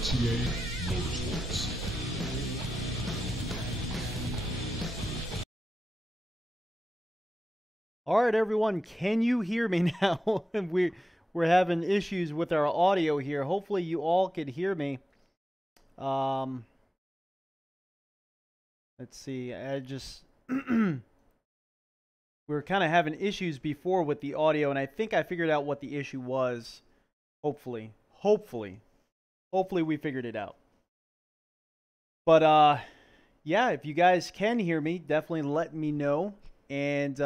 RTA Motorsports. All right, everyone, can you hear me now? We're having issues with our audio here. Hopefully you all could hear me. Let's see. We were kind of having issues before with the audio, and I think I figured out what the issue was. Hopefully we figured it out. But yeah, if you guys can hear me, definitely let me know. And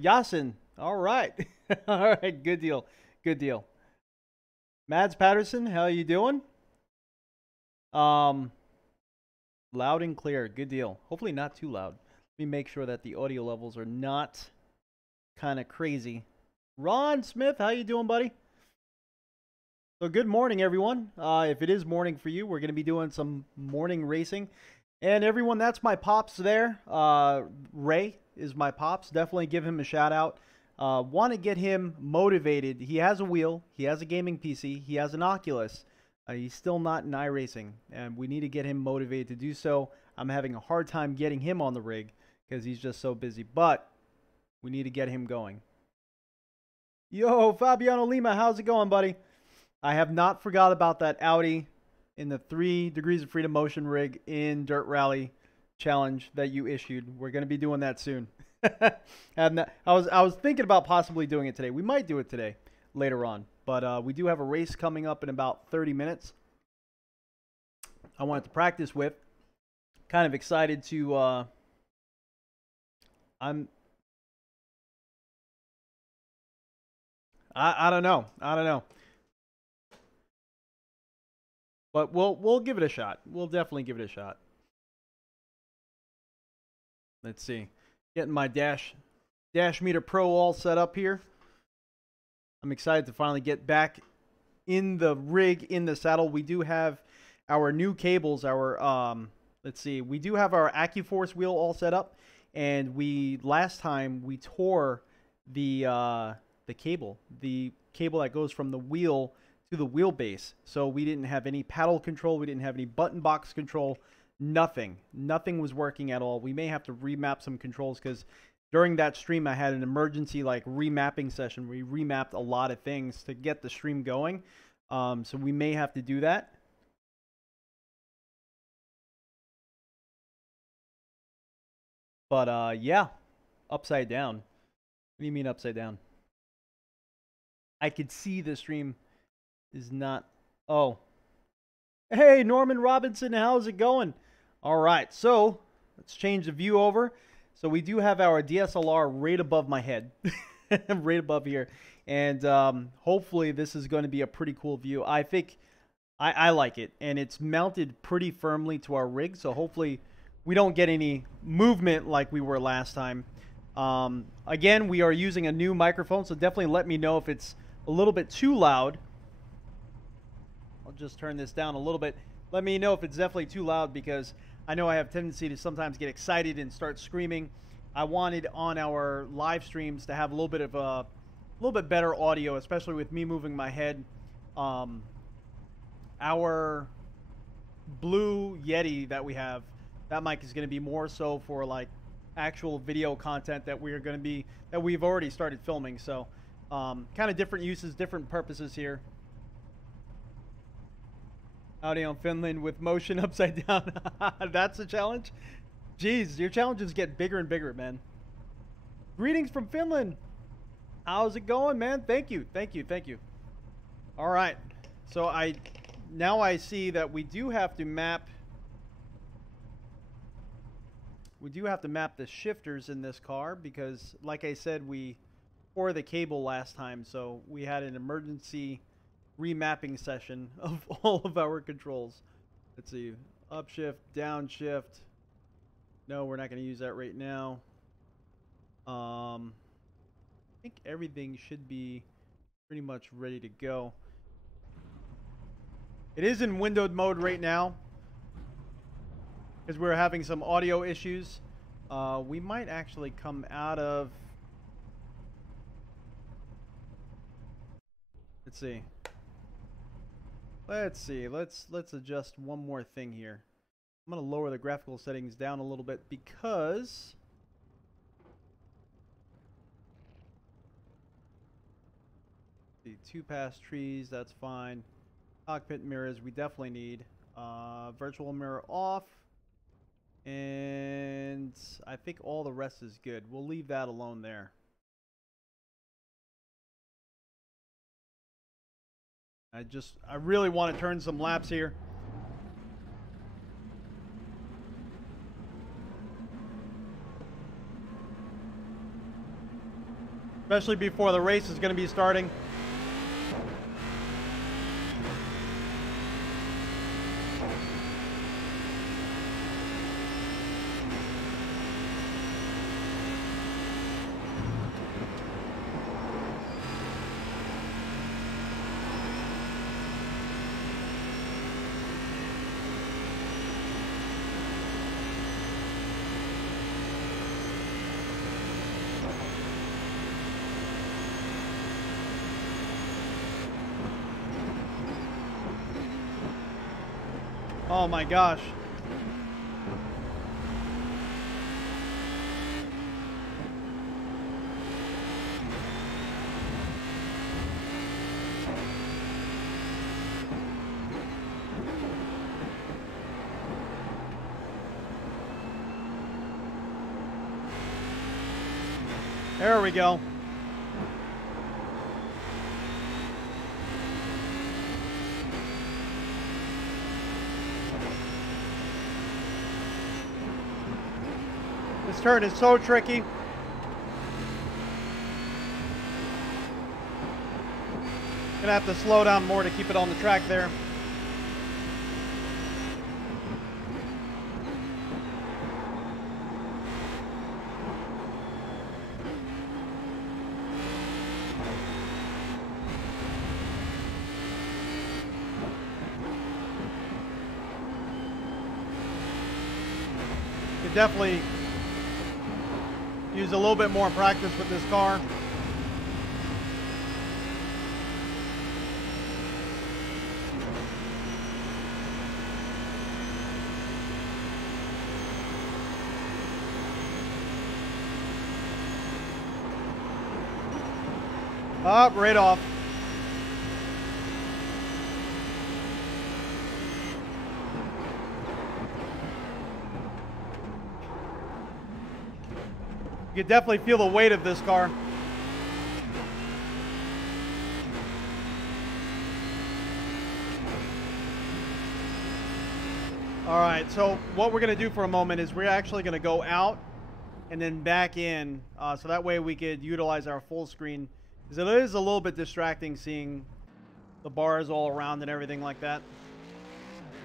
Yasin, all right. All right, good deal. Good deal. Mads Patterson, how you doing? Loud and clear. Good deal. Hopefully not too loud. Let me make sure that the audio levels are not kind of crazy. Ron Smith, how you doing, buddy? So good morning, everyone. If it is morning for you, we're going to be doing some morning racing. And everyone, that's my pops there. Ray is my pops. Definitely give him a shout out. Want to get him motivated. He has a wheel. He has a gaming PC. He has an Oculus. He's still not in iRacing, and we need to get him motivated to do so. I'm having a hard time getting him on the rig because he's just so busy, but we need to get him going. Yo, Fabiano Lima, how's it going, buddy? I have not forgot about that Audi in the 3 Degrees of Freedom motion rig in Dirt Rally challenge that you issued. We're going to be doing that soon. I was thinking about possibly doing it today. We might do it today later on, but we do have a race coming up in about 30 minutes. I wanted to practice with. Kind of excited to I don't know. But we'll give it a shot. We'll definitely give it a shot. Let's see. Getting my Dash Meter Pro all set up here. I'm excited to finally get back in the rig, in the saddle. We do have our new cables, let's see. We do have our Accuforce wheel all set up, and last time we tore the cable that goes from the wheel to the wheelbase. So we didn't have any paddle control, we didn't have any button box control, nothing was working at all. We may have to remap some controls because during that stream I had an emergency remapping session. We remapped a lot of things to get the stream going, so we may have to do that. But yeah, upside down. What do you mean upside down? I could see the stream is not. Oh, hey Norman Robinson, how's it going? All right, so let's change the view over. So we do have our DSLR right above my head, right above here, and hopefully this is going to be a pretty cool view. I think I like it, and it's mounted pretty firmly to our rig, so hopefully we don't get any movement like we were last time. Again, we are using a new microphone, so definitely let me know if it's a little bit too loud. I'll just turn this down a little bit. Let me know if it's definitely too loud, because I know I have a tendency to sometimes get excited and start screaming. I wanted on our live streams to have a little bit better audio, especially with me moving my head. Our Blue Yeti that we have, that mic is going to be more so for actual video content that we've already started filming. So kind of different uses, different purposes here. Howdy on Finland with motion upside down. That's a challenge? Jeez, your challenges get bigger and bigger, man. Greetings from Finland. How's it going, man? Thank you. All right. So now I see that we do have to map the shifters in this car, because like I said, we tore the cable last time, so we had an emergency remapping session of all of our controls. Let's see, upshift, downshift. No, we're not going to use that right now. I think everything should be pretty much ready to go. It is in windowed mode right now because we're having some audio issues. We might actually come out of... Let's see. Let's see. Let's adjust one more thing here. I'm going to lower the graphical settings down a little bit because the 2-pass trees, that's fine. Cockpit mirrors, we definitely need. Virtual mirror off. And I think all the rest is good. We'll leave that alone there. I really want to turn some laps here. Especially before the race is going to be starting. Oh my gosh. There we go. This turn is so tricky. Gonna have to slow down more to keep it on the track there. Could definitely use a little bit more practice with this car. Up, right off. You can definitely feel the weight of this car. All right, so what we're going to do for a moment is we're actually going to go out and then back in, so that way we could utilize our full screen, because it is a little bit distracting seeing the bars all around and everything like that.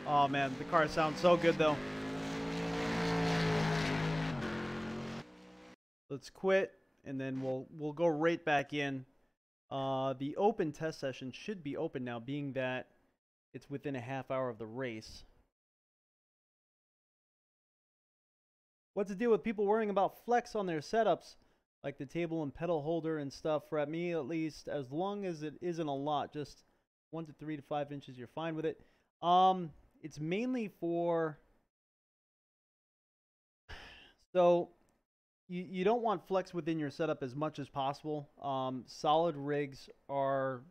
Oh man, the car sounds so good though. Let's quit, and then we'll go right back in. The open test session should be open now, being that it's within a half hour of the race. What's the deal with people worrying about flex on their setups, like the table and pedal holder and stuff? For me, at least, as long as it isn't a lot, just 1 to 3 to 5 inches, you're fine with it. It's mainly for, so you don't want flex within your setup as much as possible. Solid rigs are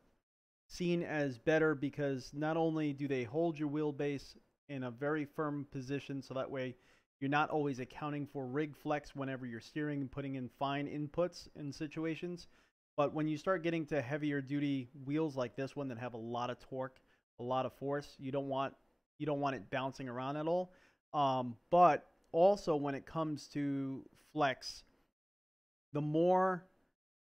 seen as better because not only do they hold your wheelbase in a very firm position, so that way you're not always accounting for rig flex whenever you're steering and putting in fine inputs in situations, but when you start getting to heavier duty wheels like this one that have a lot of torque, a lot of force, you don't want it bouncing around at all. But also when it comes to flex, the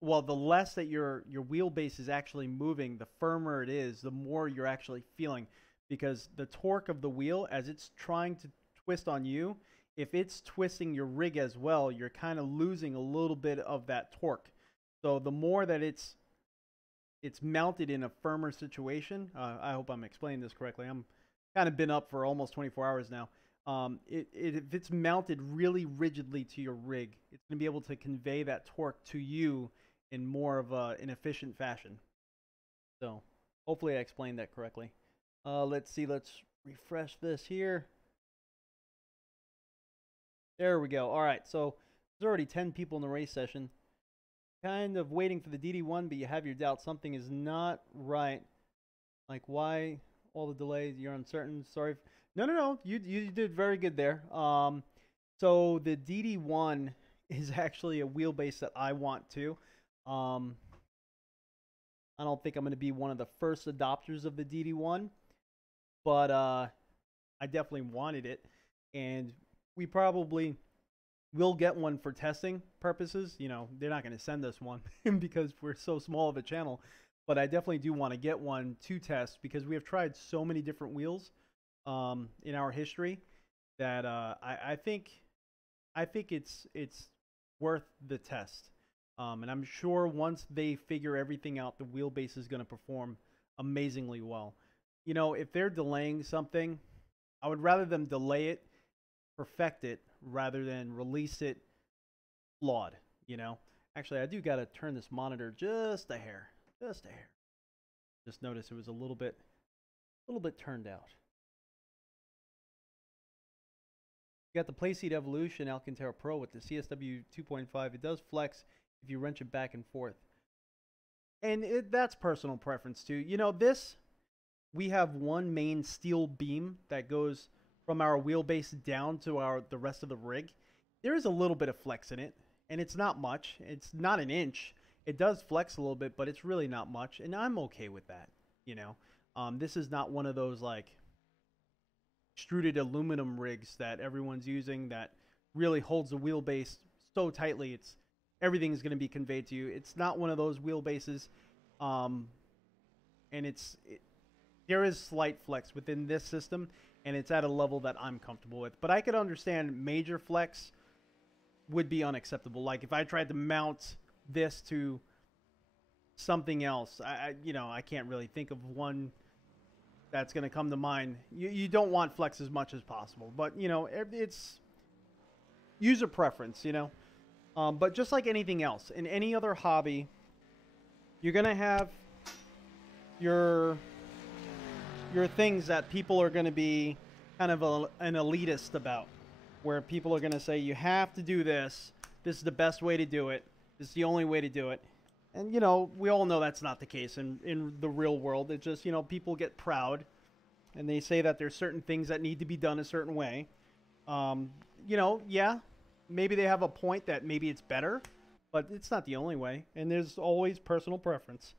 less that your wheelbase is actually moving, the firmer it is, the more you're actually feeling, because the torque of the wheel as it's trying to twist on you, if it's twisting your rig as well, you're kind of losing a little bit of that torque. So the more that it's mounted in a firmer situation, I hope I'm explaining this correctly. I'm kind of been up for almost 24 hours now. If it's mounted really rigidly to your rig, it's going to be able to convey that torque to you in more of an efficient fashion. So hopefully I explained that correctly. Let's see. Let's refresh this here. There we go. All right. So there's already 10 people in the race session. Kind of waiting for the DD1, but you have your doubts. Something is not right. Like, why all the delays? You're uncertain. Sorry. No. You did very good there. So the DD1 is actually a wheelbase that I want too. I don't think I'm going to be one of the first adopters of the DD1, but I definitely wanted it, and we probably will get one for testing purposes. You know, they're not going to send us one because we're so small of a channel, but I definitely do want to get one to test because we have tried so many different wheels in our history that I think it's worth the test. And I'm sure once they figure everything out, the wheelbase is going to perform amazingly well. You know, if they're delaying something, I would rather them delay it, perfect it, rather than release it flawed, you know? Actually, I do got to turn this monitor just a hair. Just a hair. Just notice it was a little bit turned out. You got the Playseat Evolution Alcantara Pro with the CSW 2.5. It does flex if you wrench it back and forth. And that's personal preference too. You know, this, we have one main steel beam that goes from our wheelbase down to the rest of the rig. There is a little bit of flex in it, and it's not much. It's not an inch. It does flex a little bit, but it's really not much, and I'm okay with that, you know. This is not one of those, like, extruded aluminum rigs that everyone's using that really holds the wheelbase so tightly everything is going to be conveyed to you. It's not one of those wheelbases, and there is slight flex within this system, and it's at a level that I'm comfortable with. But I could understand major flex would be unacceptable. Like if I tried to mount this to something else, you know, I can't really think of one that's going to come to mind. You don't want flex as much as possible, but you know, it's user preference, you know. But just like anything else, in any other hobby, you're going to have your things that people are going to be kind of an elitist about, where people are going to say, you have to do this. This is the best way to do it. This is the only way to do it. And, you know, we all know that's not the case in the real world. It's just, you know, people get proud and they say that there's certain things that need to be done a certain way. You know, yeah, maybe they have a point that maybe it's better, but it's not the only way. And there's always personal preference.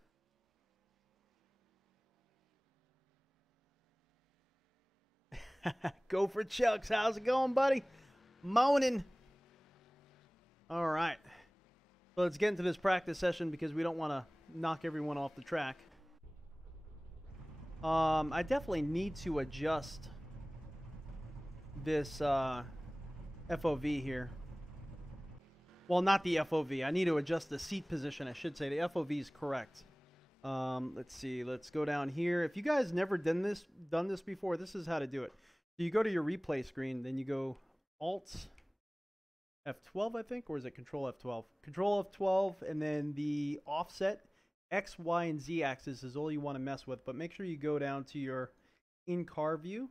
Go for Chucks. How's it going, buddy? Moaning. All right. So let's get into this practice session because we don't want to knock everyone off the track. I definitely need to adjust this FOV here. Well, not the FOV. I need to adjust the seat position, I should say. The FOV is correct. Let's see. Let's go down here. If you guys never done this before, this is how to do it. So you go to your replay screen, then you go Alt F12, I think, or is it Control F12? Control F12, and then the offset X, Y, and Z axis is all you want to mess with. But make sure you go down to your in-car view,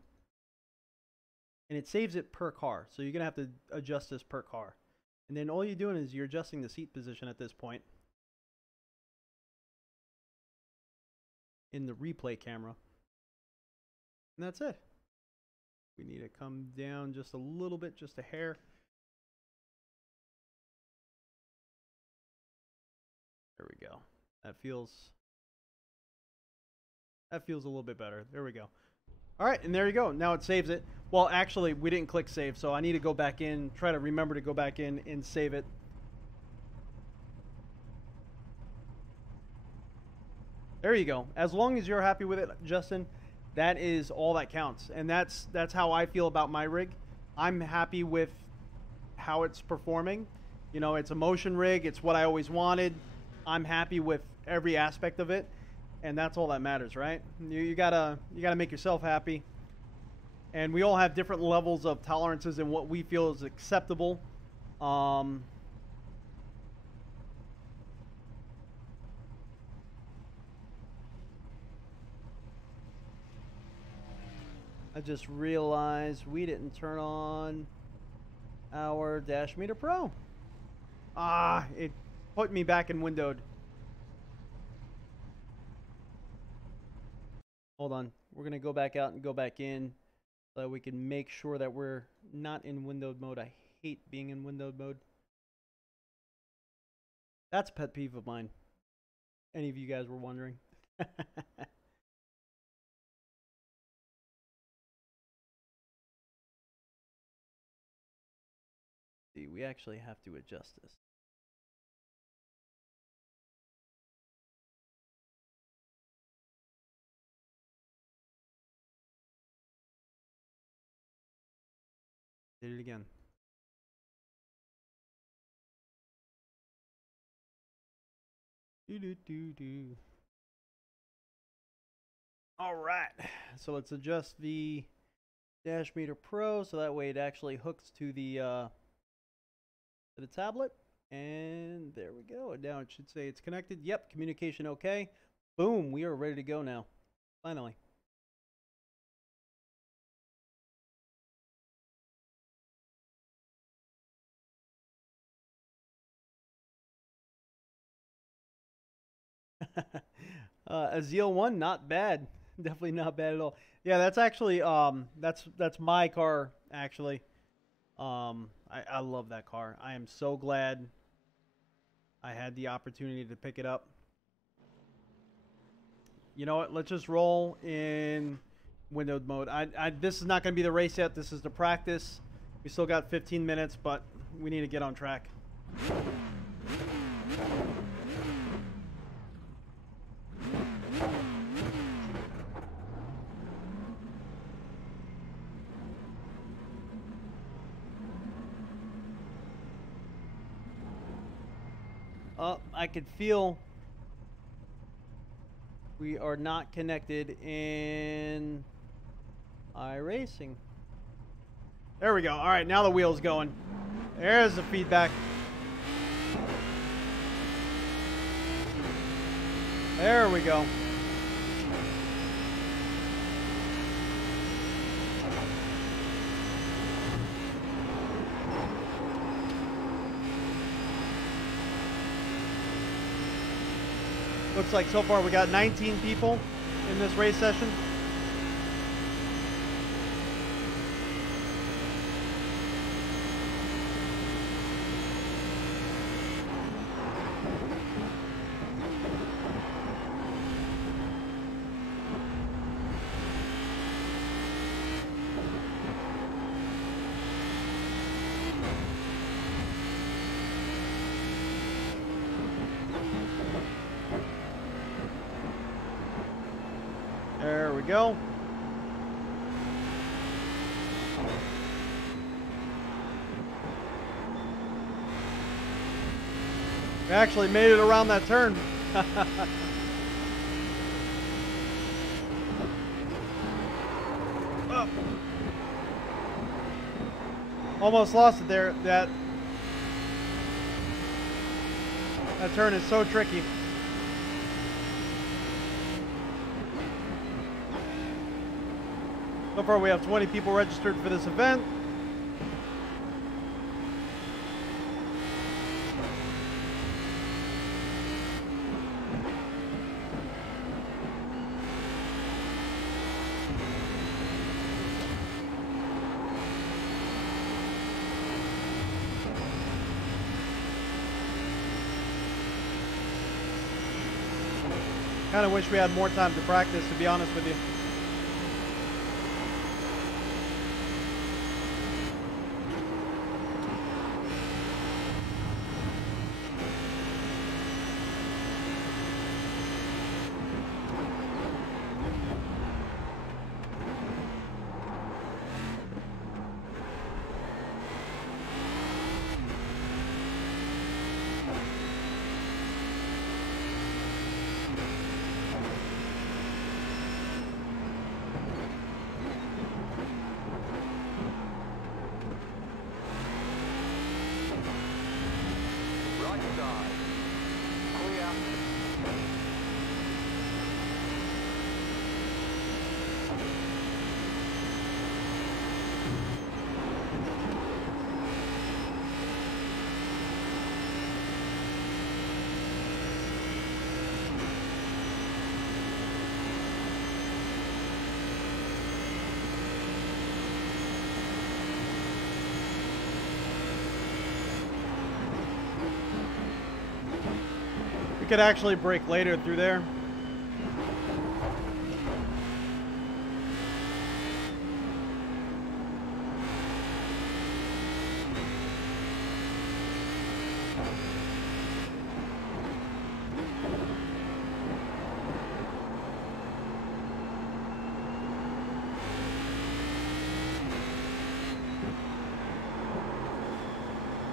and it saves it per car. So you're gonna have to adjust this per car, and then all you're doing is you're adjusting the seat position at this point in the replay camera, and that's it. We need to come down just a little bit, just a hair. There we go. That feels a little bit better. There we go. All right, and there you go. Now it saves it. Well, actually, we didn't click save, so I need to go back in, try to remember to go back in and save it. There you go. As long as you're happy with it, Justin, that is all that counts. And that's how I feel about my rig. I'm happy with how it's performing. You know, it's a motion rig. It's what I always wanted. I'm happy with every aspect of it, and that's all that matters, right? You gotta make yourself happy. And we all have different levels of tolerances and what we feel is acceptable. I just realized we didn't turn on our Dash Meter Pro. Ah, it put me back in windowed. Hold on. We're going to go back out and go back in so that we can make sure that we're not in windowed mode. I hate being in windowed mode. That's a pet peeve of mine. Any of you guys were wondering. See, we actually have to adjust this. Did it again. Do. All right, so let's adjust the Dash Meter Pro so that way it actually hooks to the tablet. And there we go. Now it should say it's connected. Yep, communication okay. Boom, we are ready to go now. Finally. Azeel 1, not bad. Definitely not bad at all. Yeah, that's actually that's my car actually. I love that car. I am so glad I had the opportunity to pick it up. You know what? Let's just roll in windowed mode. This is not going to be the race yet. This is the practice. We still got 15 minutes, but we need to get on track. I could feel we are not connected in iRacing. There we go. All right, now the wheel's going. There's the feedback. There we go. Looks like so far we got 19 people in this race session. There we go. We actually made it around that turn. Oh. Almost lost it there. That turn is so tricky. So far we have 20 people registered for this event. Kind of wish we had more time to practice, to be honest with you. We could actually brake later through there.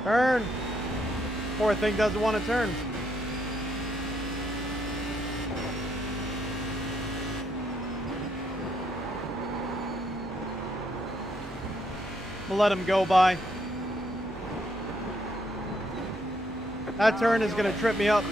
Turn. Poor thing doesn't want to turn. We'll let him go by. That turn is going to trip me up.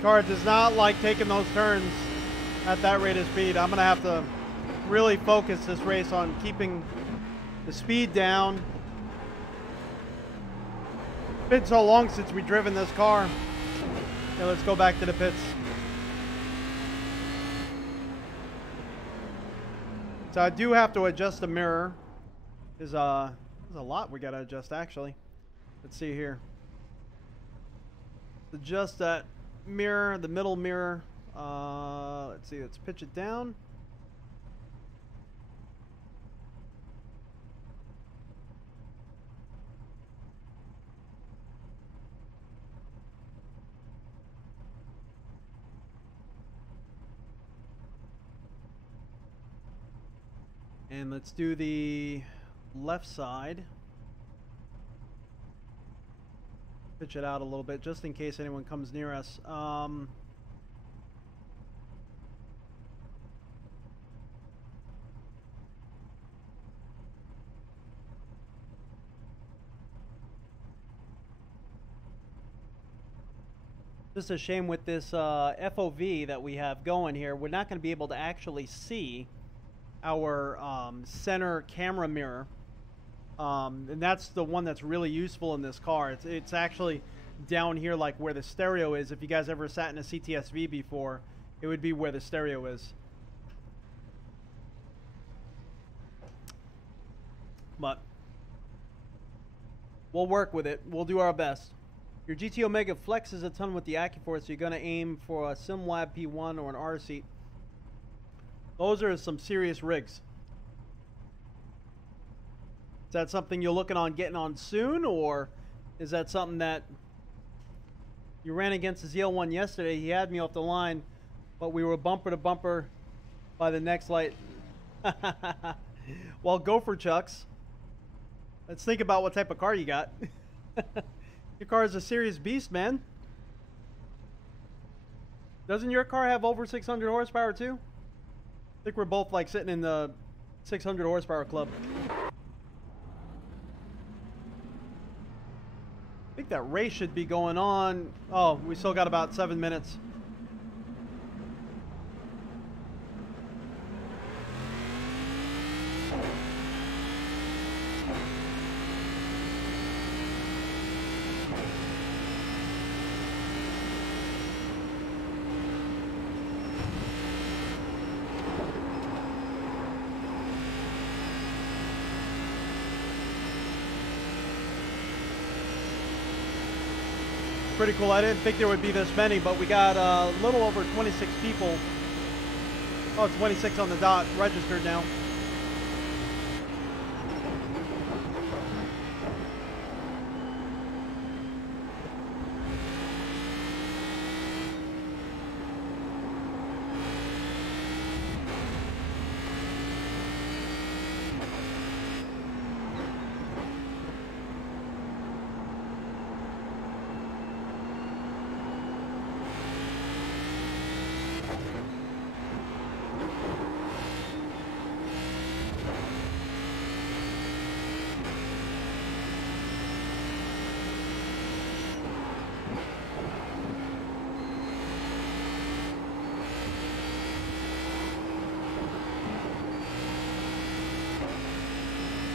Car does not like taking those turns at that rate of speed. I'm gonna have to really focus this race on keeping the speed down. It's been so long since we've driven this car. Okay, let's go back to the pits. So I do have to adjust the mirror. There's a lot we gotta adjust actually. Let's see here. Adjust that mirror, the middle mirror. Let's see, let's pitch it down. And let's do the left side. Pitch it out a little bit just in case anyone comes near us. Just a shame with this FOV that we have going here. We're not going to be able to actually see our center camera mirror. And that's the one that's really useful in this car. It's actually down here like where the stereo is. If you guys ever sat in a CTSV before, it would be where the stereo is. But we'll work with it. We'll do our best. Your GT Omega flexes a ton with the Accuforce, so you're going to aim for a simvibe P1 or an R seat. Those are some serious rigs. Is that something you're looking on getting on soon, or is that something that you ran against the ZL1 yesterday? He had me off the line, but we were bumper to bumper by the next light. Well, go for Chucks. Let's think about what type of car you got. Your car is a serious beast, man. Doesn't your car have over 600 horsepower too? I think we're both like sitting in the 600 horsepower club. I think that race should be going on. Oh, we still got about 7 minutes. Pretty cool. I didn't think there would be this many, but we got a little over 26 people. Oh, 26 on the dot registered now.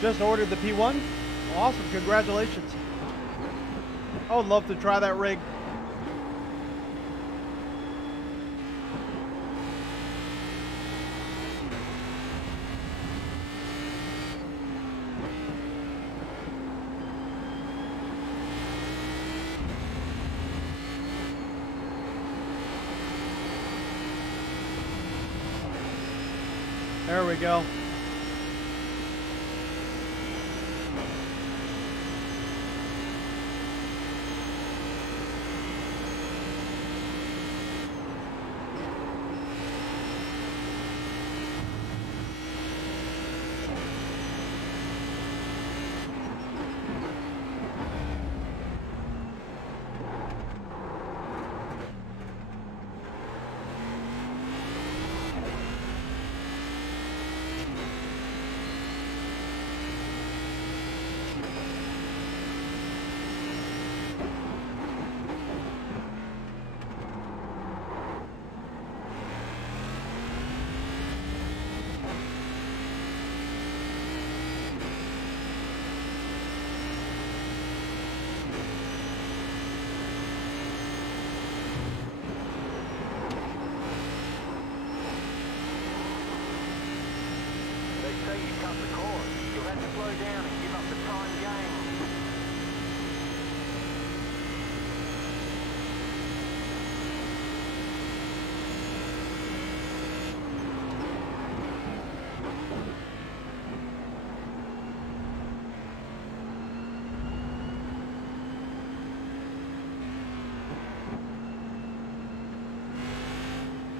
Just ordered the P1? Awesome, congratulations. I would love to try that rig. There we go.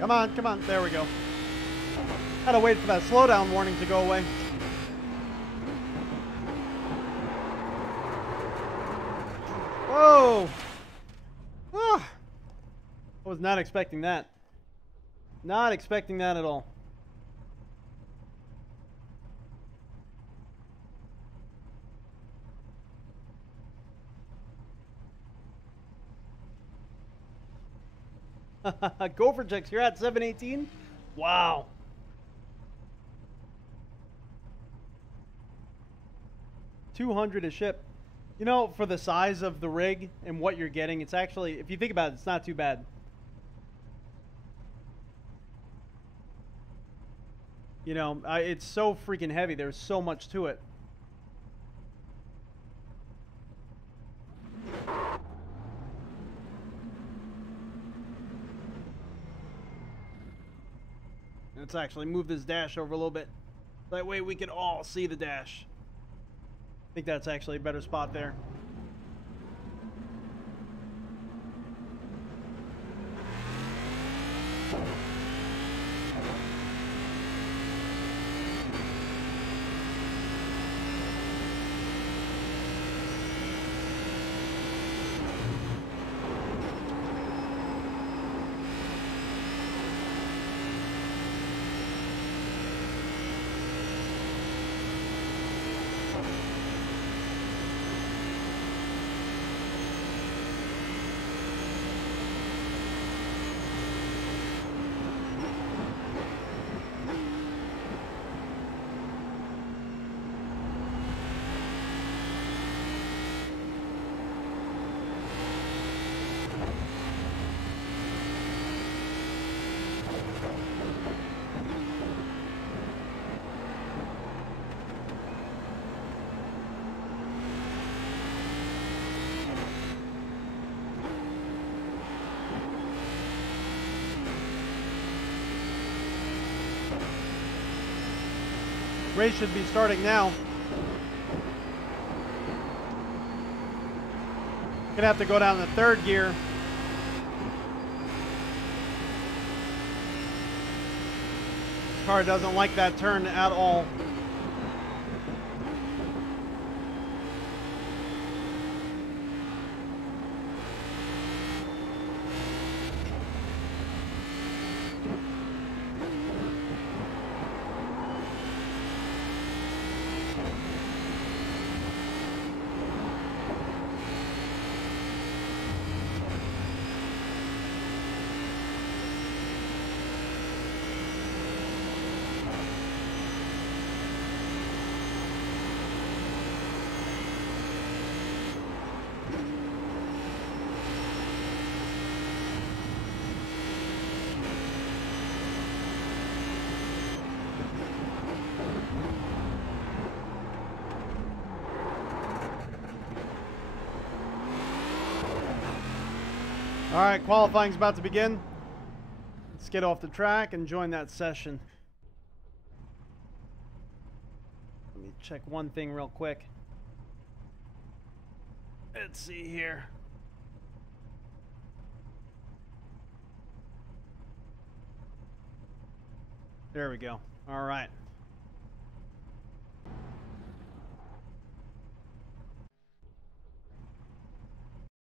Come on, come on. There we go. Had to wait for that slowdown warning to go away. Whoa! Ah, I was not expecting that. Not expecting that at all. Gopher checks, you're at 718? Wow. $200 a ship. You know, for the size of the rig and what you're getting, it's actually, if you think about it, it's not too bad. You know, it's so freaking heavy. There's so much to it. Let's actually move this dash over a little bit. That way we can all see the dash. I think that's actually a better spot there. Race should be starting now. Gonna have to go down to third gear. This car doesn't like that turn at all. All right, qualifying's about to begin. Let's get off the track and join that session. Let me check one thing real quick. Let's see here. There we go. All right.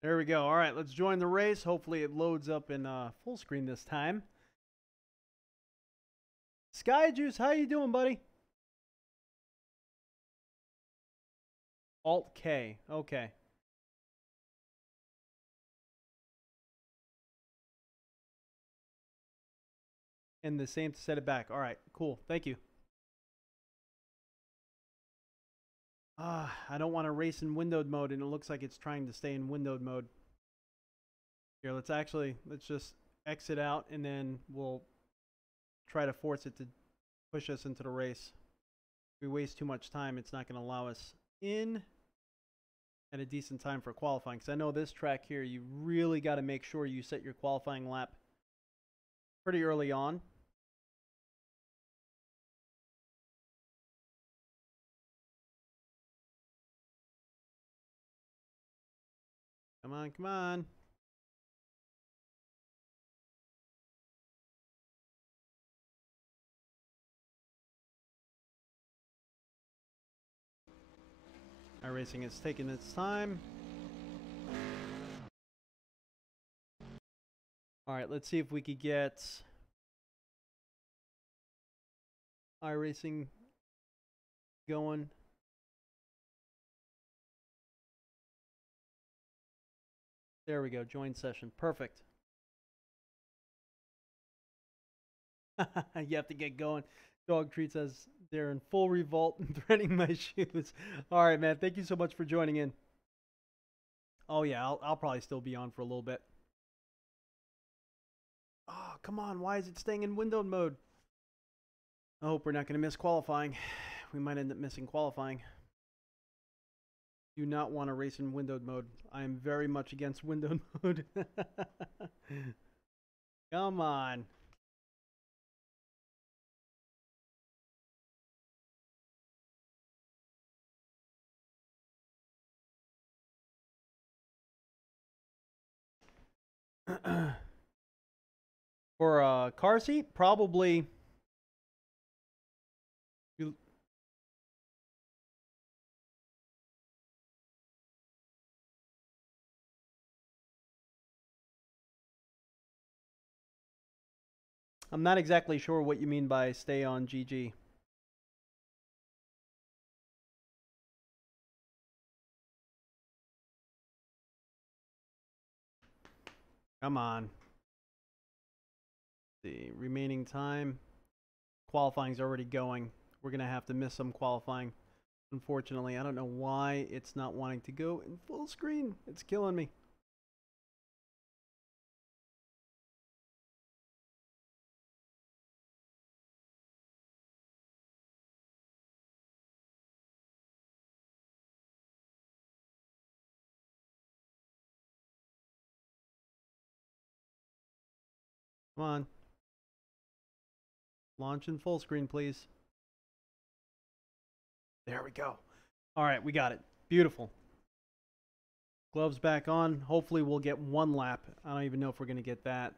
There we go. All right, let's join the race. Hopefully it loads up in full screen this time. Sky Juice, how you doing, buddy? Alt K. Okay. And the same to set it back. All right, cool. Thank you. I don't want to race in windowed mode, and it looks like it's trying to stay in windowed mode. Here, let's just exit out, and then we'll try to force it to push us into the race. If we waste too much time, it's not going to allow us in at a decent time for qualifying. Because I know this track here, you really got to make sure you set your qualifying lap pretty early on. Come on, come on. iRacing is taking its time. All right, let's see if we could get iRacing going. There we go, join session. Perfect. You have to get going. Dog Treat says they're in full revolt and threading my shoes. All right, man. Thank you so much for joining in. Oh, yeah. I'll probably still be on for a little bit. Oh, come on. Why is it staying in windowed mode? I hope we're not going to miss qualifying. We might end up missing qualifying. Do not want to race in windowed mode. I am very much against windowed mode. Come on. For a car seat, probably. I'm not exactly sure what you mean by stay on GG. Come on. The remaining time. Qualifying's already going. We're going to have to miss some qualifying. Unfortunately, I don't know why it's not wanting to go in full screen. It's killing me. Come on. Launch in full screen, please. There we go. All right, we got it. Beautiful. Gloves back on. Hopefully we'll get one lap. I don't even know if we're going to get that.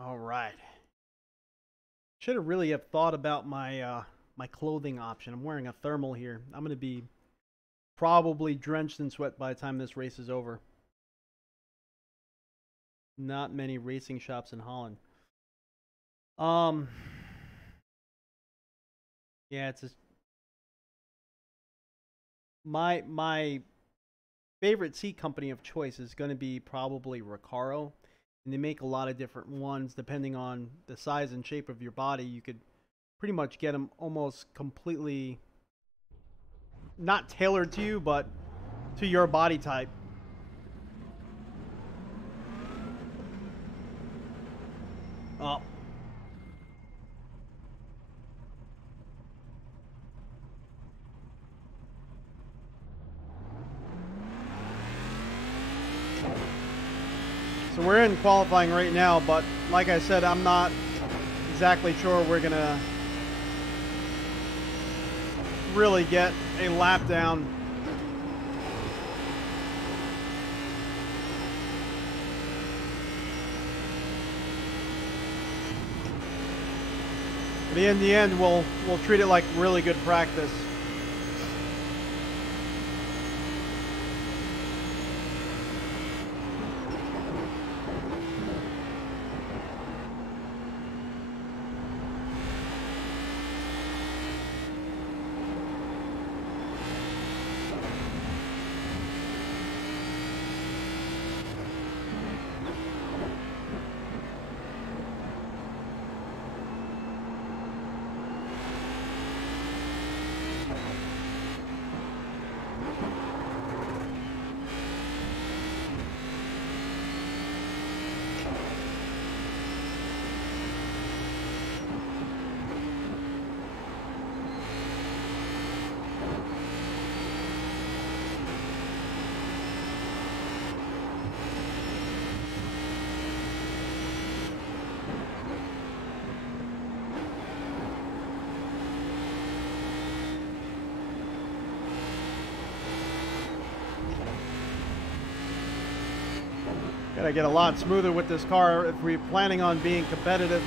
All right. Should have really have thought about my my clothing option. I'm wearing a thermal here. I'm going to be probably drenched in sweat by the time this race is over. Not many racing shops in Holland. Yeah, it's just my favorite seat company of choice is going to be probably Recaro. And they make a lot of different ones depending on the size and shape of your body. You could pretty much get them almost completely not tailored to you, but to your body type. Oh. So we're in qualifying right now, but like I said, I'm not exactly sure we're gonna really get a lap down. But in the end, we'll treat it like really good practice. Gotta get a lot smoother with this car if we're planning on being competitive.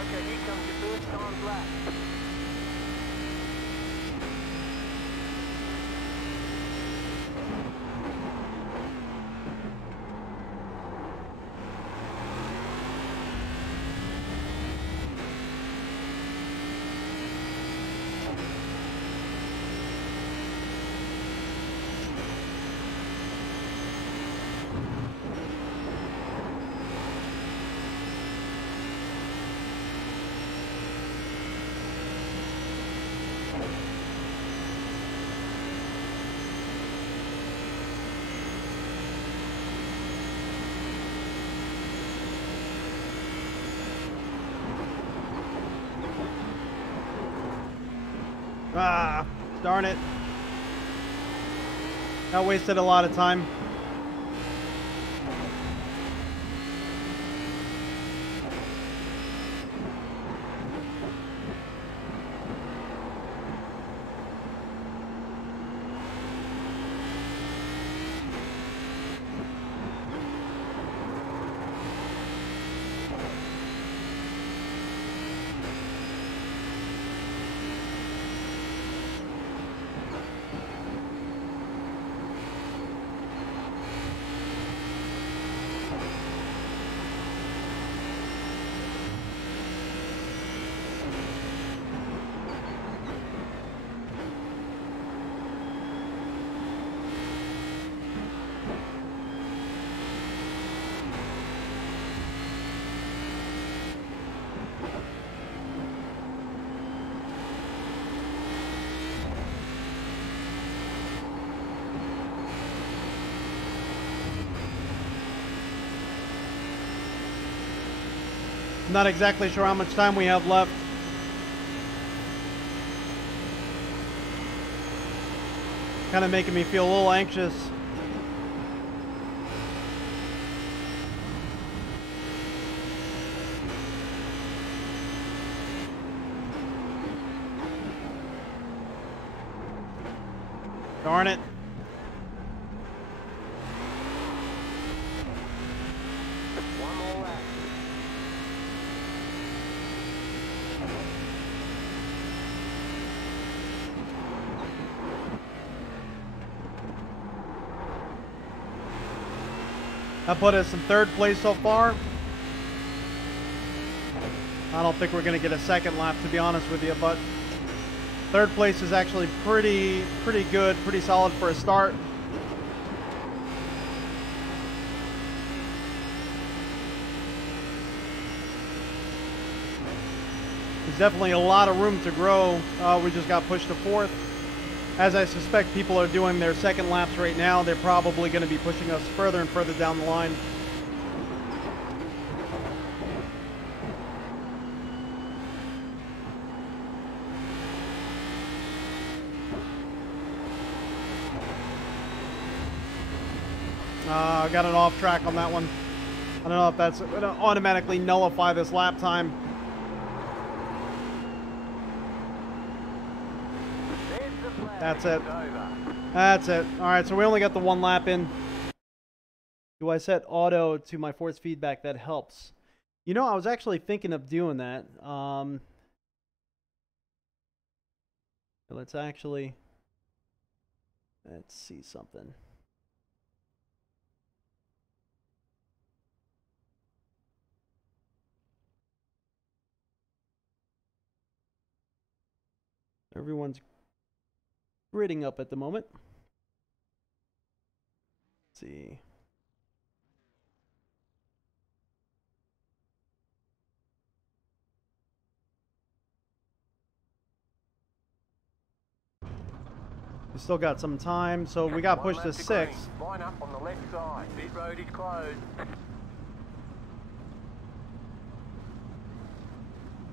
Okay, here comes your first time lap. Ah, darn it. That wasted a lot of time. Not exactly sure how much time we have left. Kind of making me feel a little anxious. Darn it. One more lap. That put us in third place so far. I don't think we're going to get a second lap, to be honest with you, but third place is actually pretty good, pretty solid for a start. There's definitely a lot of room to grow. We just got pushed to fourth. As I suspect people are doing their second laps right now, they're probably going to be pushing us further and further down the line. I got an off track on that one. I don't know if that's going to automatically nullify this lap time. That's it. That's it. All right, so we only got the one lap in. Do I set auto to my force feedback? That helps. You know, I was actually thinking of doing that. Let's see something. Everyone's gridding up at the moment. Let's see. We still got some time, so we got pushed to 6. Line up on the left side. Pit road is closed.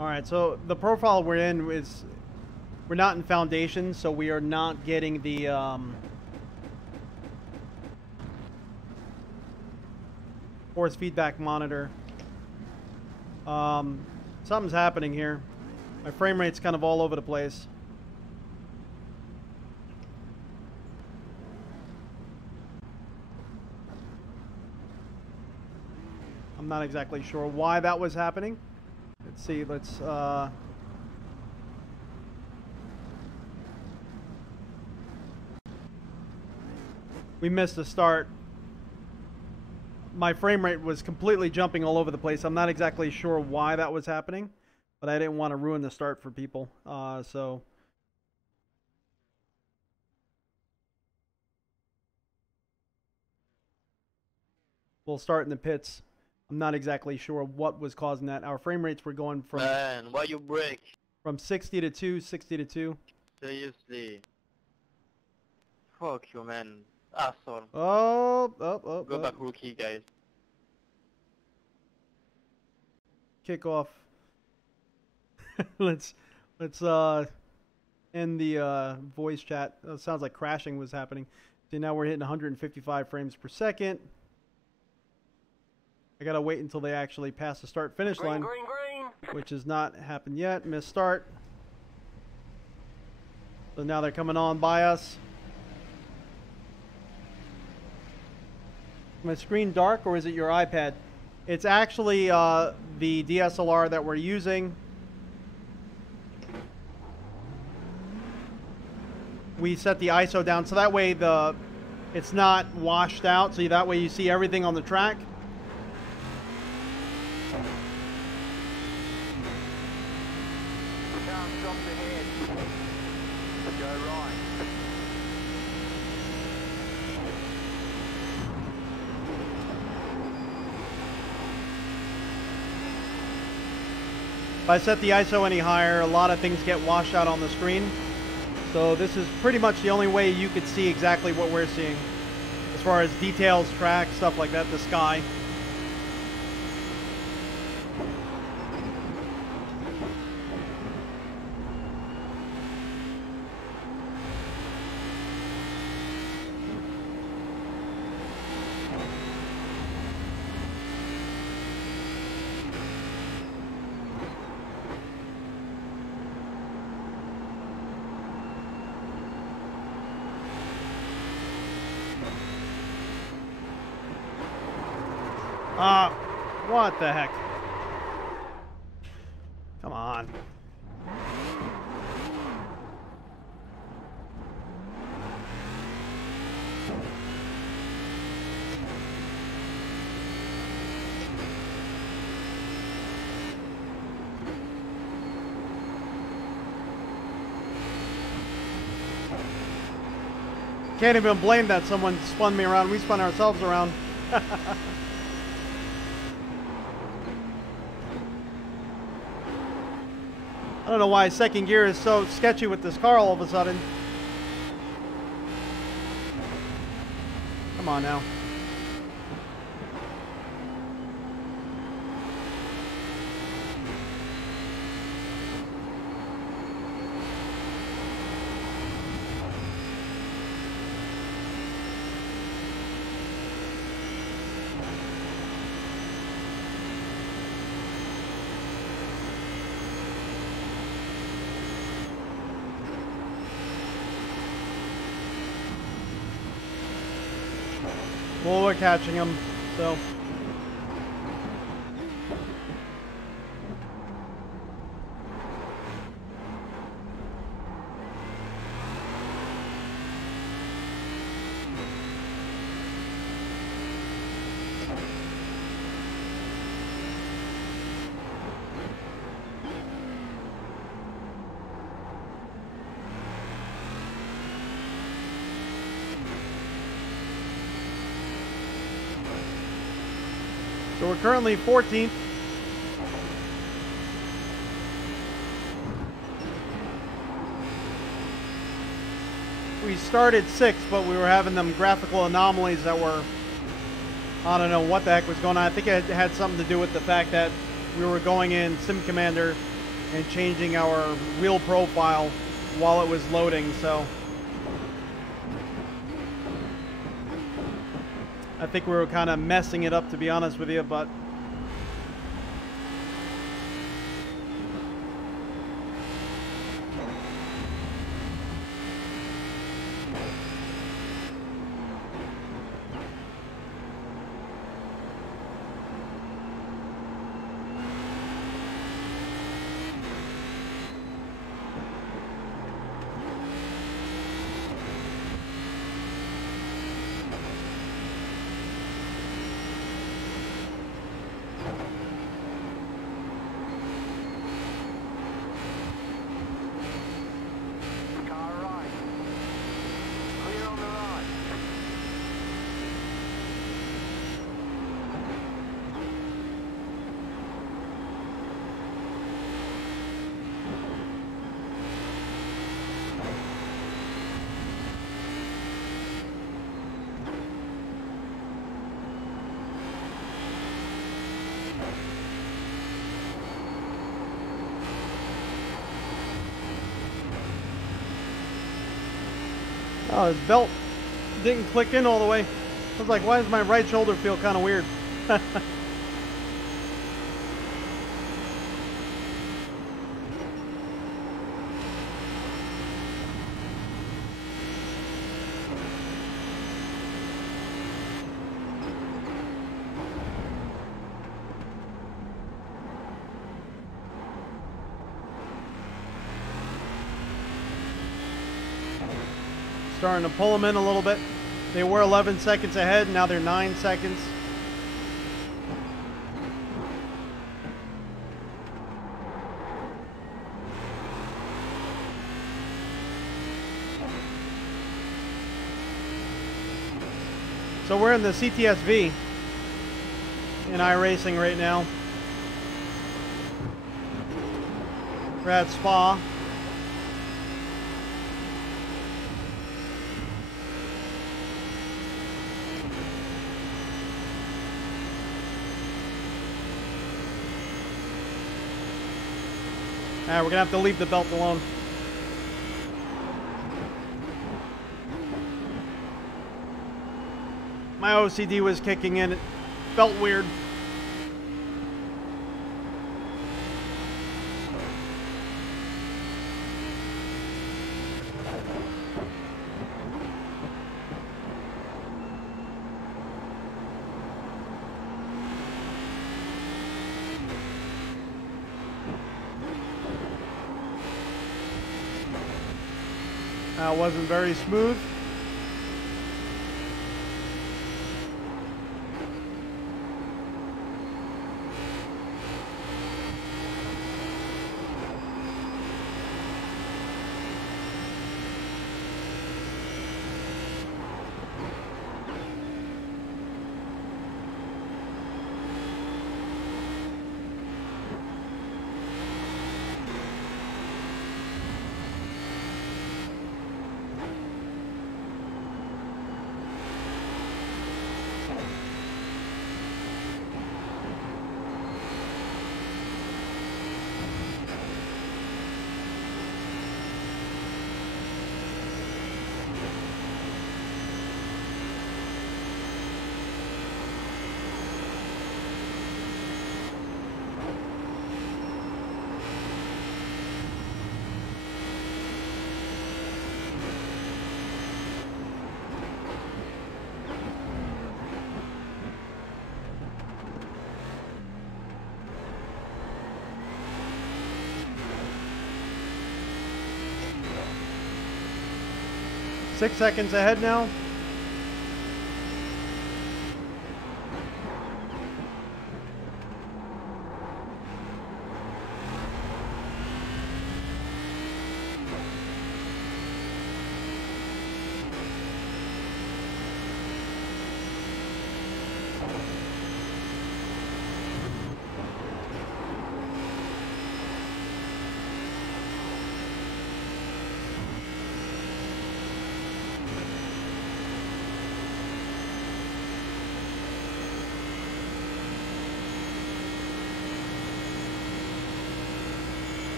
All right, so the profile we're in is we're not in foundation, so we are not getting the force feedback monitor. Something's happening here. My frame rate's kind of all over the place. I'm not exactly sure why that was happening. Let's see, we missed the start. My frame rate was completely jumping all over the place. I'm not exactly sure why that was happening, but I didn't want to ruin the start for people. So we'll start in the pits. I'm not exactly sure what was causing that. Our frame rates were going from Man, why you break? From 60 to 2, 60 to 2. Seriously. Fuck you, man. Asshole. Go back, rookie, guys. Kick off. let's end the voice chat. It sounds like crashing was happening. See, now we're hitting 155 frames per second. I gotta wait until they actually pass the start finish line, Green. which has not happened yet. Missed start. So now they're coming on by us. My screen dark, or is it your iPad? It's actually the DSLR that we're using. We set the ISO down so that way it's not washed out. So that way you see everything on the track. If I set the ISO any higher, a lot of things get washed out on the screen. So this is pretty much the only way you could see exactly what we're seeing. As far as details, track, stuff like that, the sky. What the heck? Come on. Can't even blame that someone spun me around. We spun ourselves around. I don't know why second gear is so sketchy with this car all of a sudden. Come on now. Well, we're catching them, so. So we're currently 14th. We started 6th, but we were having them graphical anomalies that were, I don't know what the heck was going on. I think it had something to do with the fact that we were going in Sim Commander and changing our wheel profile while it was loading, so I think we were kind of messing it up, to be honest with you, but Car right. Clear on the right. oh, his belt didn't click in all the way. I was like, why does my right shoulder feel kind of weird? Starting to pull them in a little bit. They were 11 seconds ahead, now they're 9 seconds. So we're in the CTSV in iRacing right now. We're at Spa. Alright, we're gonna have to leave the belt alone. My OCD was kicking in. It felt weird. That wasn't very smooth. Six seconds ahead now.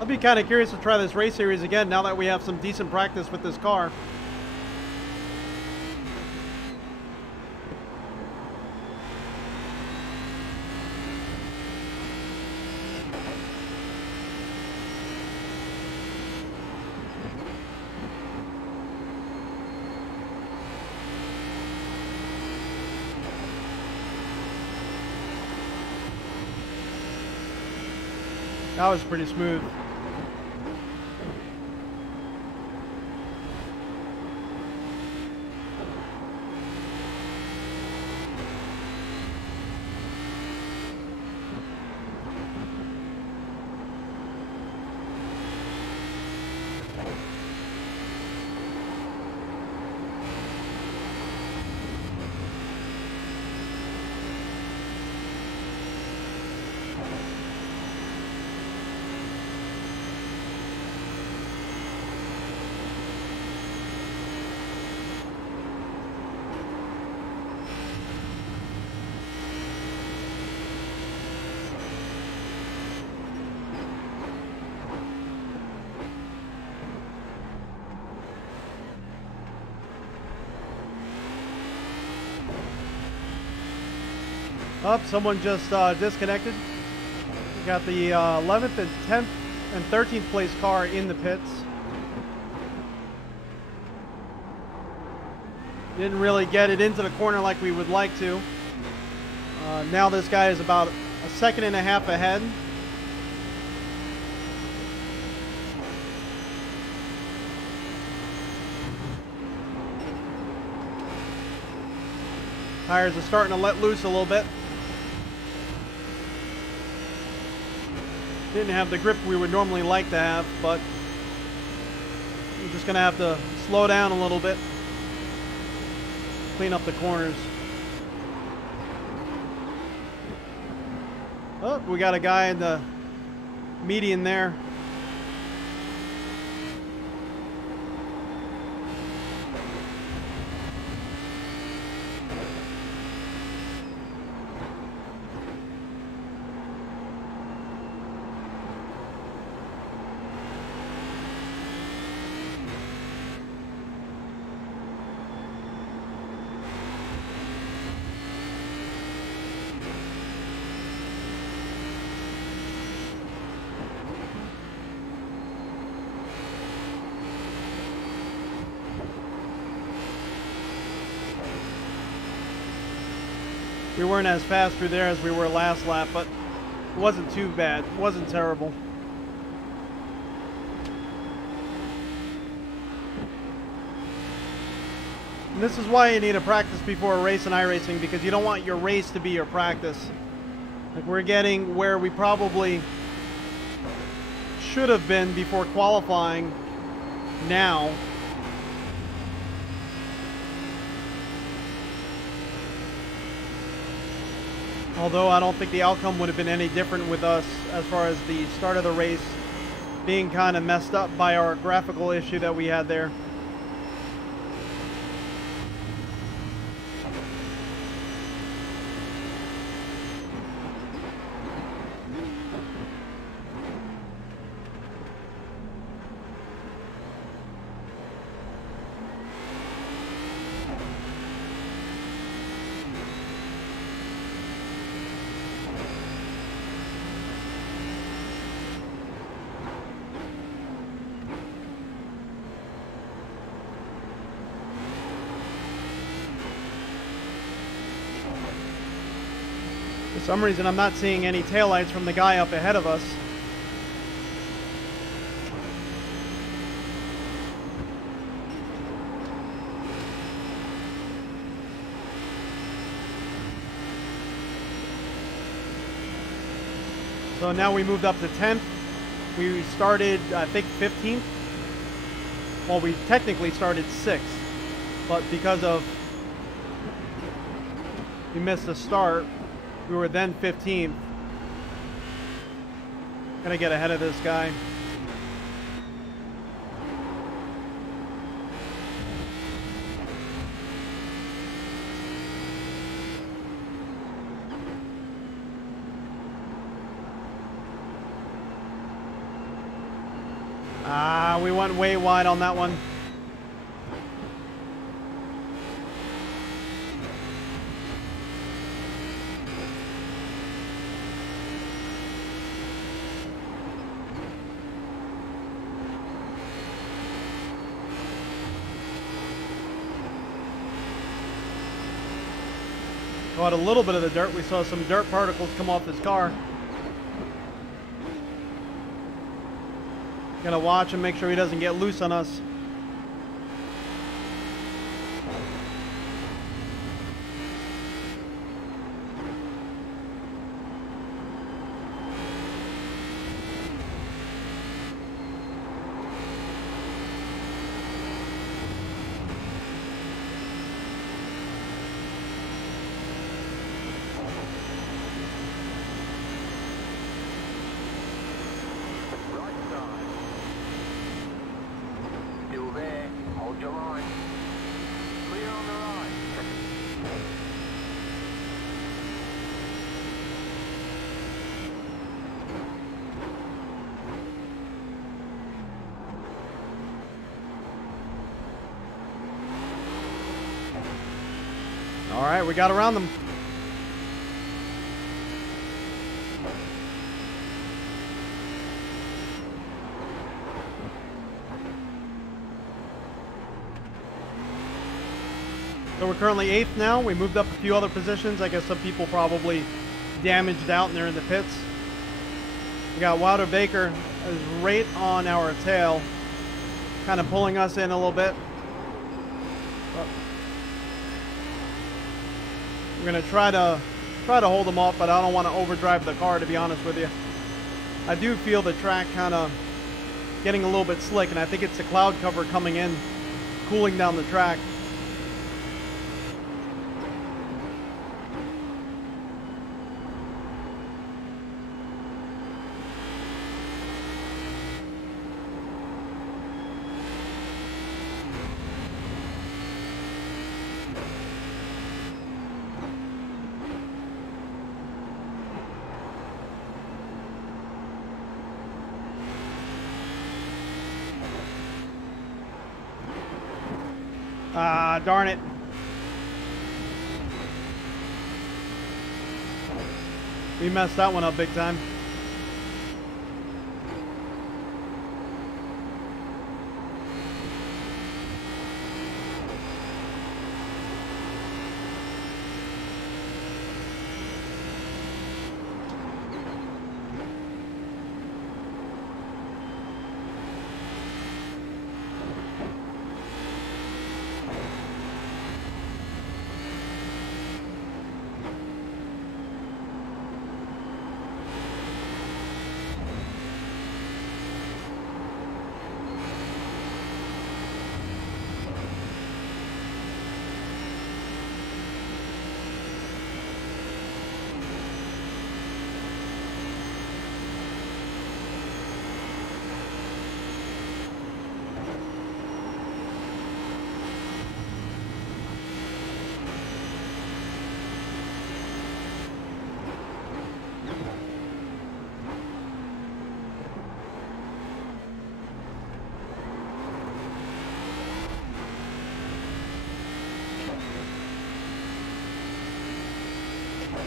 I'll be kind of curious to try this race series again now that we have some decent practice with this car. That was pretty smooth. Up, someone just disconnected. We got the 11th and 10th and 13th place car in the pits. Didn't really get it into the corner like we would like to. Now this guy is about a second and a half ahead. Tires are starting to let loose a little bit. Didn't have the grip we would normally like to have, but we're just going to have to slow down a little bit. Clean up the corners. Oh, we got a guy in the median there. We weren't as fast through there as we were last lap, but it wasn't too bad. It wasn't terrible. And this is why you need to practice before a race in iRacing, because you don't want your race to be your practice. Like, we're getting where we probably should have been before qualifying now. Although I don't think the outcome would have been any different with us as far as the start of the race being kind of messed up by our graphical issue that we had there. For some reason, I'm not seeing any taillights from the guy up ahead of us. So now we moved up to 10th. We started, I think, 15th. Well, we technically started 6th, but because of we missed the start, we were then 15th. Gonna get ahead of this guy. We went way wide on that one. Caught a little bit of the dirt. We saw some dirt particles come off his car. Gonna watch and make sure he doesn't get loose on us. All right, we got around them. So we're currently 8th now. We moved up a few other positions. I guess some people probably damaged out and they're in the pits. We got Wilder Baker is right on our tail, kind of pulling us in a little bit. We're gonna try to hold them off, but I don't want to overdrive the car, to be honest with you. I do feel the track kind of getting a little bit slick, and I think it's the cloud cover coming in, cooling down the track. Ah, darn it. We messed that one up big time.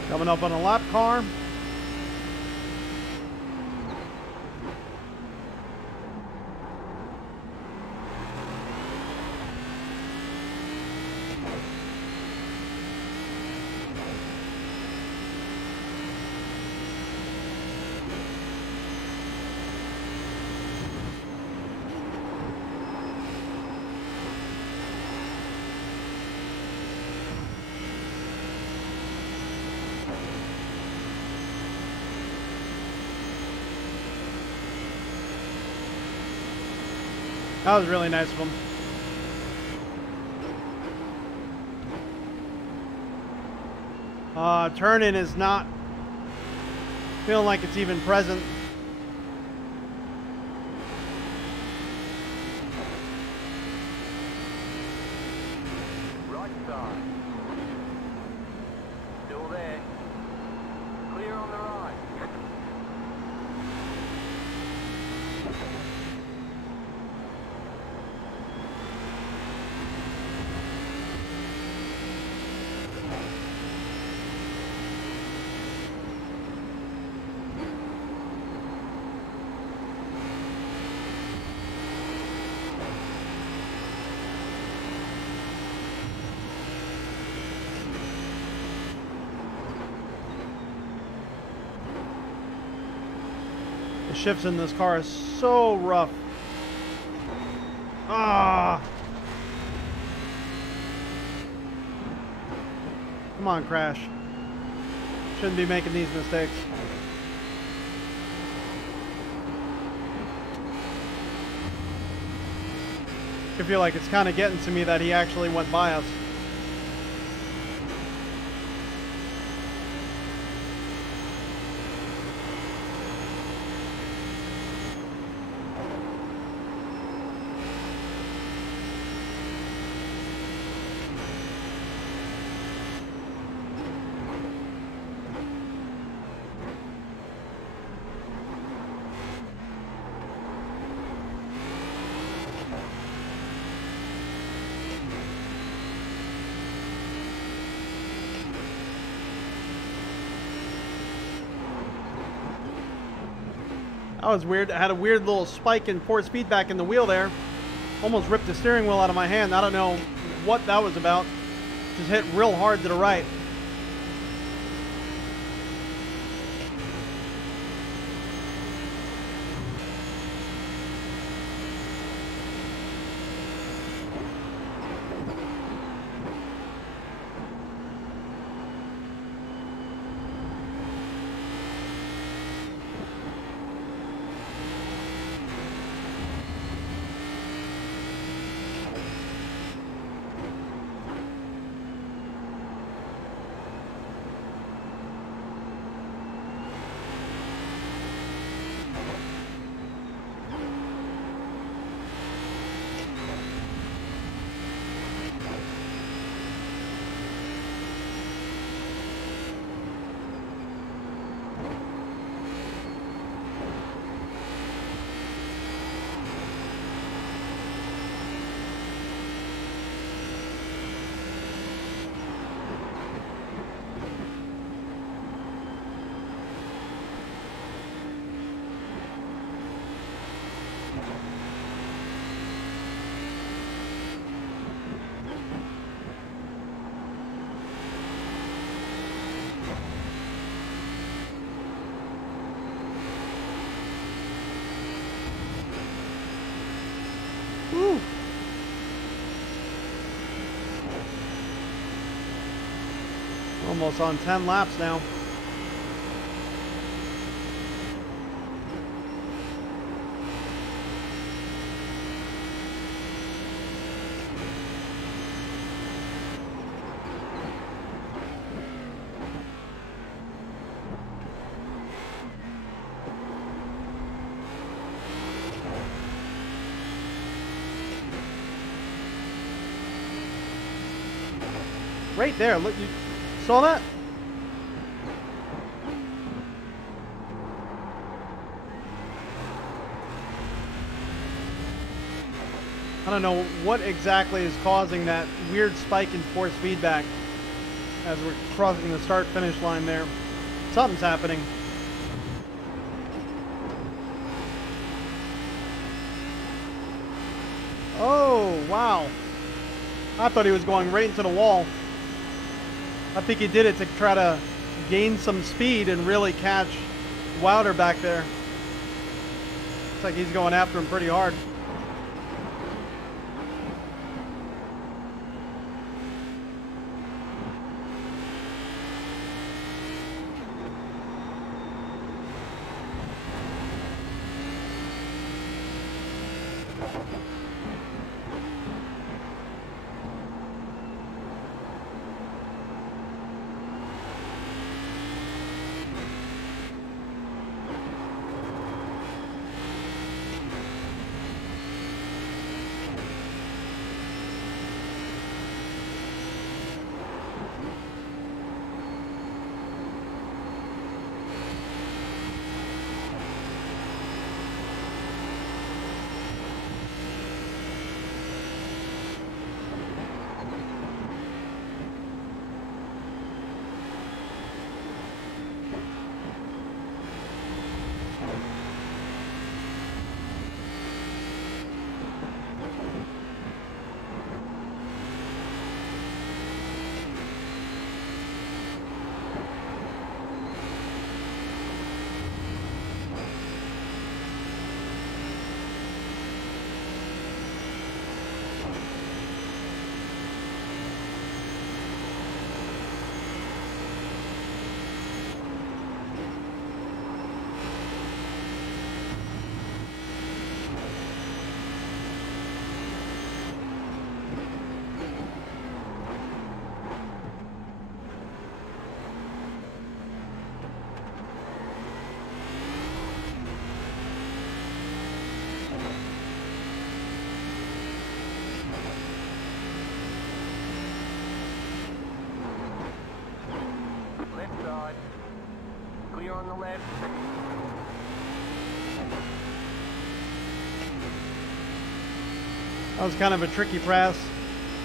Coming up on a lap car. That was really nice of him. Turn-in is not feeling like it's even present. Right side. Still there. Clear on the right. The shifts in this car is so rough. Ah! Come on, Crash. Shouldn't be making these mistakes. I feel like it's kind of getting to me that he actually went by us. That was weird. I had a weird little spike in force feedback in the wheel there. Almost ripped the steering wheel out of my hand. I don't know what that was about. Just hit real hard to the right. Woo. Almost on 10 laps now. Right there, look, you saw that? I don't know what exactly is causing that weird spike in force feedback. as we're crossing the start-finish line there. Something's happening. Oh, wow. I thought he was going right into the wall. I think he did it to try to gain some speed and really catch Wilder back there. Looks like he's going after him pretty hard. Clear on the left. That was kind of a tricky pass,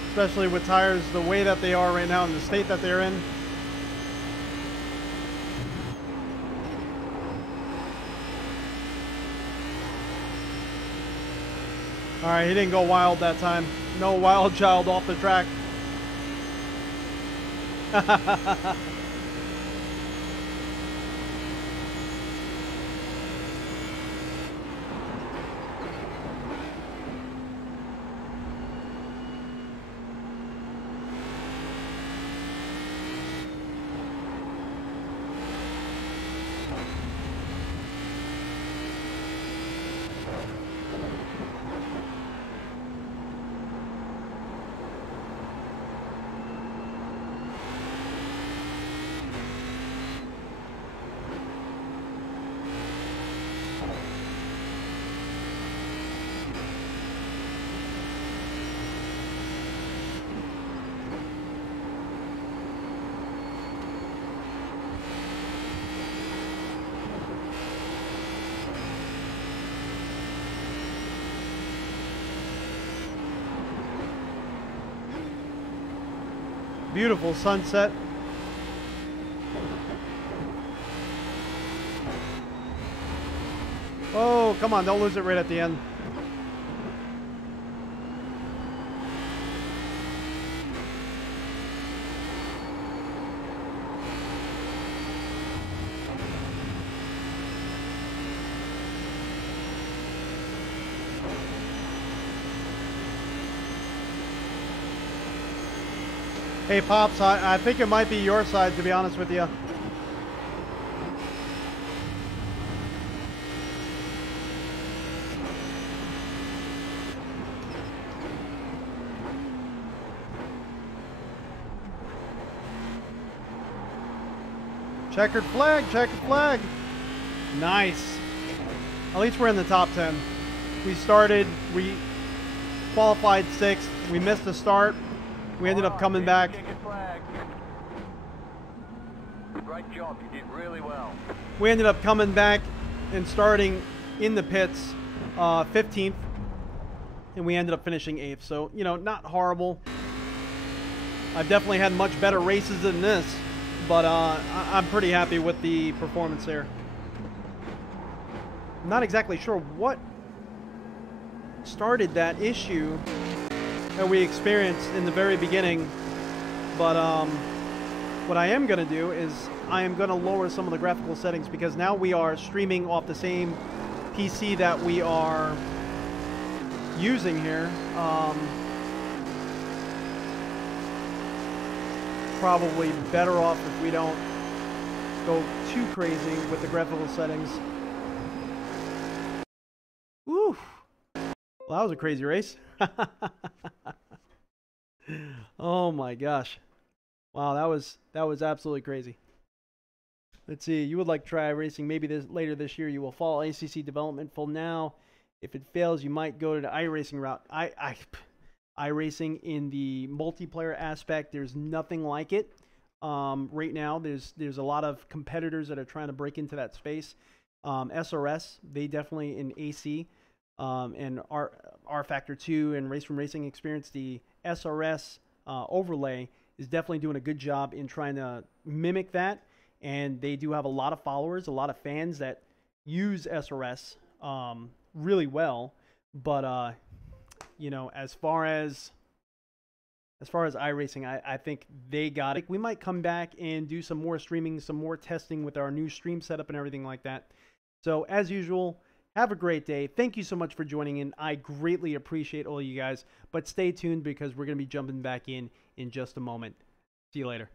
especially with tires the way that they are right now in the state that they're in. All right, he didn't go wild that time. No wild child off the track. Beautiful sunset. Oh, come on, don't lose it right at the end. Hey, Pops, I think it might be your side, to be honest with you. Checkered flag, checkered flag. Nice. At least we're in the top 10. We qualified 6th. We missed the start. We ended up coming back. Great job, you did really well. We ended up coming back and starting in the pits 15th. And we ended up finishing 8th. So, you know, not horrible. I've definitely had much better races than this, but I'm pretty happy with the performance there. I'm not exactly sure what started that issue that we experienced in the very beginning, but what I am going to do is I am going to lower some of the graphical settings, because now we are streaming off the same PC that we are using here. Probably better off if we don't go too crazy with the graphical settings. Woo! Well, that was a crazy race. Oh my gosh. Wow, that was absolutely crazy. Let's see. You would like to try racing maybe later this year. You will follow ACC development for now. If it fails, you might go to the iRacing route. iRacing in the multiplayer aspect, there's nothing like it. Right now, there's a lot of competitors that are trying to break into that space. SRS, they definitely in AC, and R Factor 2 and Race from Racing Experience, the SRS overlay is definitely doing a good job in trying to mimic that. And they do have a lot of followers, a lot of fans that use SRS really well. But you know, as far as iRacing, I think they got it. We might come back and do some more streaming, some more testing with our new stream setup and everything like that. So as usual, have a great day. Thank you so much for joining in. I greatly appreciate all you guys. But stay tuned, because we're going to be jumping back in just a moment. See you later.